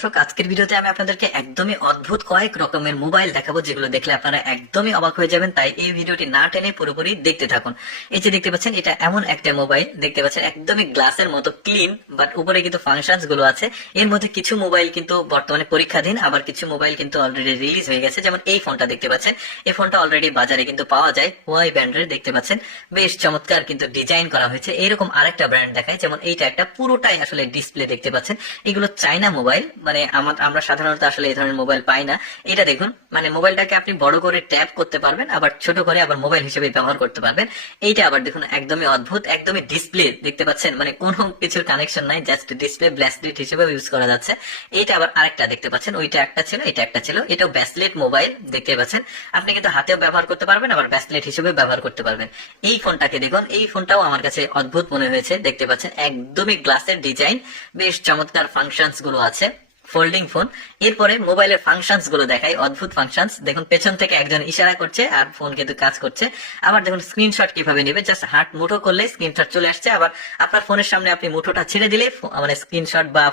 দর্শক, আজকের ভিডিওতে আমি আপনাদেরকে একদমই অদ্ভুত কয়েক রকমের মোবাইল দেখাবো, যেগুলো দেখলে আপনারা একদমই অবাক হয়ে যাবেন। তাই এই ভিডিওটি না টেনে পুরোপুরি দেখতে থাকুন। এই যে দেখতে পাচ্ছেন, এটা এমন একটা মোবাইল। দেখতে পাচ্ছেন, একদমই গ্লাসের মতো ক্লিন, বাট উপরে কিন্তু ফাংশনসগুলো আছে। এর মধ্যে কিছু মোবাইল কিন্তু বর্তমানে পরীক্ষাধীন, আবার কিছু মোবাইল কিন্তু অলরেডি রিলিজ হয়ে গেছে। যেমন এই ফোনটা দেখতে পাচ্ছেন, এই ফোনটা অলরেডি বাজারে কিন্তু পাওয়া যায়। ওয়াই ব্র্যান্ডের দেখতে পাচ্ছেন, বেশ চমৎকার কিন্তু ডিজাইন করা হয়েছে। এরকম আরেকটা ব্র্যান্ড দেখায়, যেমন এইটা একটা পুরোটাই আসলে ডিসপ্লে দেখতে পাচ্ছেন। এগুলো চাইনা মোবাইল মানে আমরা সাধারণত আসলে এই ধরনের মোবাইল পাই না। এটা দেখুন মানে মোবাইলটাকে আপনি বড় করে ট্যাপ করতে পারবেন, আবার ছোট করে আবার মোবাইল হিসেবে ব্যবহার করতে পারবেন। এইটা আবার দেখুন, একদমই অদ্ভুত, একদমই ডিসপ্লে দেখতে পাচ্ছেন? মানে কোনো কিছুর কানেকশন নাই জাস্ট ডিসপ্লে ব্যাসলেট হিসেবে ইউজ করা যাচ্ছে। এইটা আবার আরেকটা দেখতে পাচ্ছেন, ওইটা একটা ছিল, এটা একটা ছিল, এটাও ব্যাসলেট মোবাইল দেখতে পাচ্ছেন। আপনি কিন্তু হাতেও ব্যবহার করতে পারবেন, আবার ব্যাসলেট হিসেবে ব্যবহার করতে পারবেন। এই ফোনটাকে দেখুন, এই ফোনটাও আমার কাছে অদ্ভুত মনে হয়েছে, দেখতে পাচ্ছেন? একদমই গ্লাসের ডিজাইন বেশ চমৎকার ফাংশনসগুলো আছে। ফোল্ডিং ফোন এরপরে মোবাইলের ফাংশনসগুলো দেখাই, অদ্ভুত ফাংশনস দেখুন, পেছন থেকে একজন ইশারা করছে আর ফোন কিন্তু কাজ করছে। আবার দেখুন স্ক্রিনশট কীভাবে নেবে? জাস্ট হাত মুঠো করলে স্ক্রিনশট চলে আসছে। আবার আপনার ফোনের সামনে আপনি মুঠোটা ছেড়ে দিলে মানে স্ক্রিনশট বা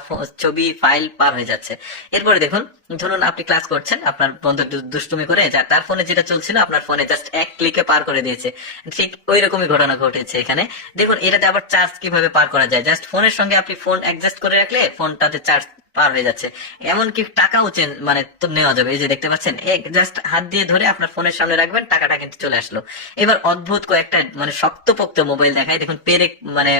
ছবি ফাইল পার হয়ে যাচ্ছে। এরপরে দেখুন, ধরুন আপনি ক্লাস করছেন, আপনার বন্ধু দুষ্টুমি করে, যা তার ফোনে যেটা চলছিল, আপনার ফোনে জাস্ট এক ক্লিকে পার করে দিয়েছে। ঠিক ওই রকমই ঘটনা ঘটেছে এখানে। দেখুন, এটাতে আবার চার্জ কীভাবে পার করা যায়? জাস্ট ফোনের সঙ্গে আপনি ফোন অ্যাডজাস্ট করে রাখলে ফোনটাতে চার্জ পার হয়ে যাচ্ছে। এমনকি টাকাও চেন মানে তো নেওয়া যাবে। এই যে দেখতে পাচ্ছেন জাস্ট হাত দিয়ে ধরে আপনার ফোনের সামনে রাখবেন, টাকাটা কিন্তু চলে আসলো। এবার অদ্ভুত কয়েকটা মানে শক্তপোক্ত মোবাইল দেখায় দেখুন, পেরেক মানে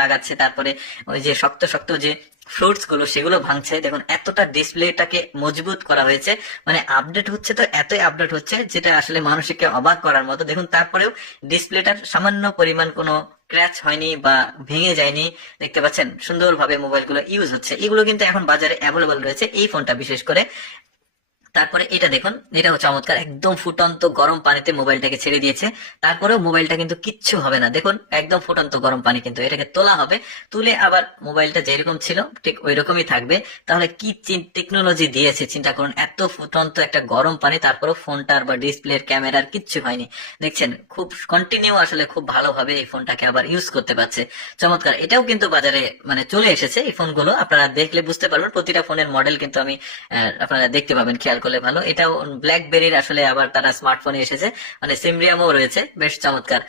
লাগাচ্ছে, তারপরে ওই যে শক্ত শক্ত যে ফ্রুটসগুলো, সেগুলো ভাঙছে। দেখুন, এতটা ডিসপ্লেটাকে মজবুত করা হয়েছে। মানে আপডেট হচ্ছে তো, এতই আপডেট হচ্ছে, যেটা আসলে মানুষকে অবাক করার মতো। দেখুন, তারপরেও ডিসপ্লেটার সামান্য পরিমাণ কোনো ক্র্যাচ হয়নি বা ভেঙে যায়নি। দেখতে পাচ্ছেন, সুন্দরভাবে মোবাইলগুলো ইউজ হচ্ছে। এগুলো কিন্তু এখন বাজারে অ্যাভেলেবল রয়েছে। এই ফোনটা বিশেষ করে তারপরে এটা দেখুন এটাও চমৎকার, একদম ফুটন্ত গরম পানিতে মোবাইলটাকে ছেড়ে দিয়েছে। তারপরেও মোবাইলটা কিন্তু কিচ্ছু হবে না। দেখুন, একদম ফুটন্ত গরম পানি কিন্তু এটাকে তোলা হবে। তুলে আবার মোবাইলটা যেরকম ছিল, ঠিক ওই রকমই থাকবে। তাহলে কি টেকনোলজি দিয়েছে, চিন্তা করুন, এত ফুটন্ত একটা গরম পানি, তারপরেও ফোনটার বা ডিসপ্লের ক্যামেরার কিচ্ছু হয়নি। দেখছেন, খুব কন্টিনিউ আসলে খুব ভালোভাবে এই ফোনটাকে আবার ইউজ করতে পারছে। চমৎকার, এটাও কিন্তু বাজারে মানে চলে এসেছে এই ফোনগুলো। আপনারা দেখলে বুঝতে পারবেন, প্রতিটা ফোনের মডেল কিন্তু আমি আপনারা দেখতে পাবেন, খেয়াল করলে ভালো। এটাও ব্ল্যাকবেরির আসলে আবার তারা স্মার্টফোনে এসেছে। মানে সিমরিয়ামও রয়েছে বেশ চমৎকার।